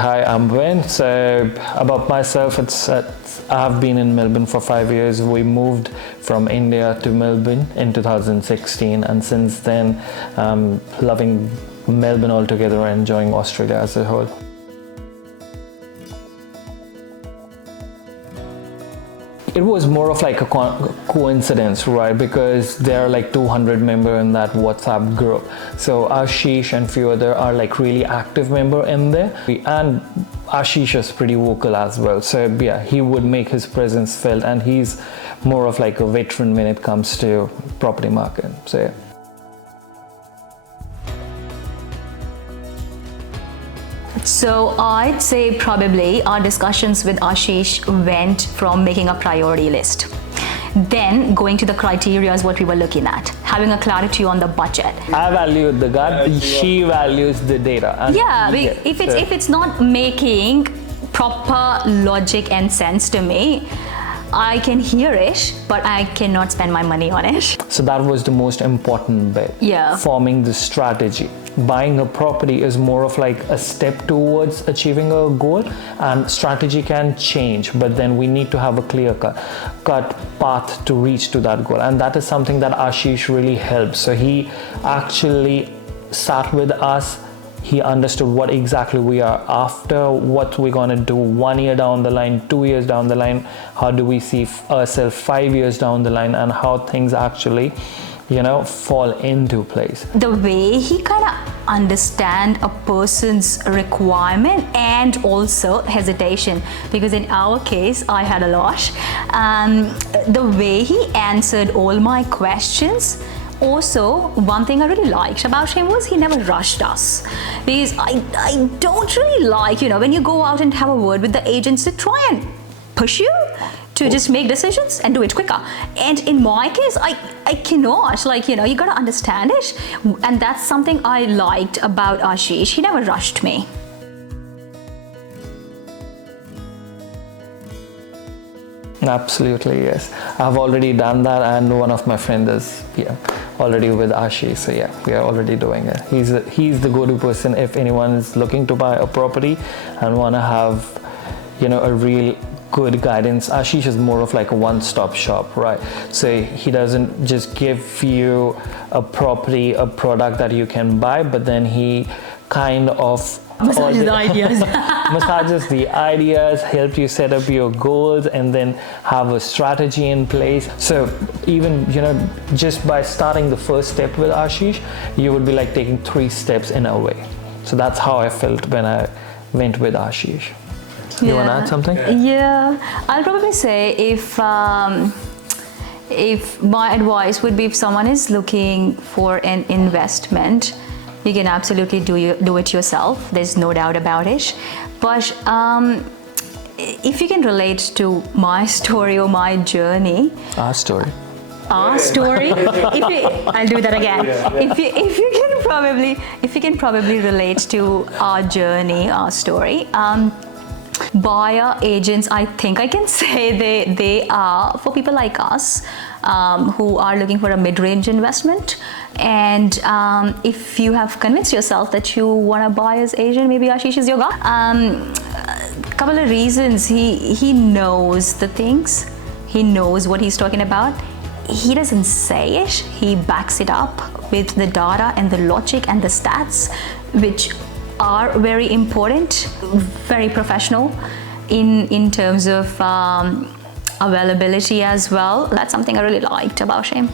Hi, I'm Vin. So about myself, I've been in Melbourne for 5 years. We moved from India to Melbourne in 2016, and since then, loving Melbourne altogether and enjoying Australia as a whole. It was more of like a coincidence, right? Because there are like 200 members in that WhatsApp group. So Ashish and few other are like really active member in there. And Ashish is pretty vocal as well. So yeah, he would make his presence felt, and he's more of like a veteran when it comes to property market. So yeah. So I'd say probably our discussions with Ashish went from making a priority list, then going to the criteria is what we were looking at, having a clarity on the budget. I value the gut, she values the data. And yeah, if it's not making proper logic and sense to me, I can hear it, but I cannot spend my money on it. So that was the most important bit. Yeah. Forming the strategy. Buying a property is more of like a step towards achieving a goal, and strategy can change, but then we need to have a clear cut path to reach to that goal. And that is something that Ashish really helped. So he actually sat with us. He understood what exactly we are after, what we're going to do 1 year down the line, 2 years down the line, how do we see ourselves 5 years down the line, and how things actually, fall into place. The way he kind of understand a person's requirement and also hesitation, because in our case, I had a lot. The way he answered all my questions. Also, one thing I really liked about him was he never rushed us, because I don't really like, when you go out and have a word with the agents to try and push you to just make decisions and do it quicker. And in my case, I cannot, you gotta understand it. And that's something I liked about Ashish. He never rushed me. Absolutely, yes. I've already done that, and one of my friends is already with Ashish. So yeah, we are already doing it. He's the go-to person if anyone is looking to buy a property and want to have a real good guidance. Ashish is more of like a one-stop shop, right? So he doesn't just give you a property, a product that you can buy, but then he kind of massages the ideas. Massages the ideas, help you set up your goals, and then have a strategy in place. So even just by starting the first step with Ashish, you would be like taking 3 steps in a way. So that's how I felt when I went with Ashish. You want to add something? Yeah, I'll probably say if my advice would be, if someone is looking for an investment, you can absolutely do it yourself. There's no doubt about it. But if you can relate to my story or my journey. Our story. I'll do that again. If you can probably relate to our journey, our story. Buyer agents, I think I can say they are for people like us who are looking for a mid-range investment. And if you have convinced yourself that you want a buyer's agent, maybe Ashish is your guy. Couple of reasons. He knows the things. He knows what he's talking about. He doesn't say it. He backs it up with the data and the logic and the stats, which are very important, very professional in terms of availability as well. That's something I really liked about him.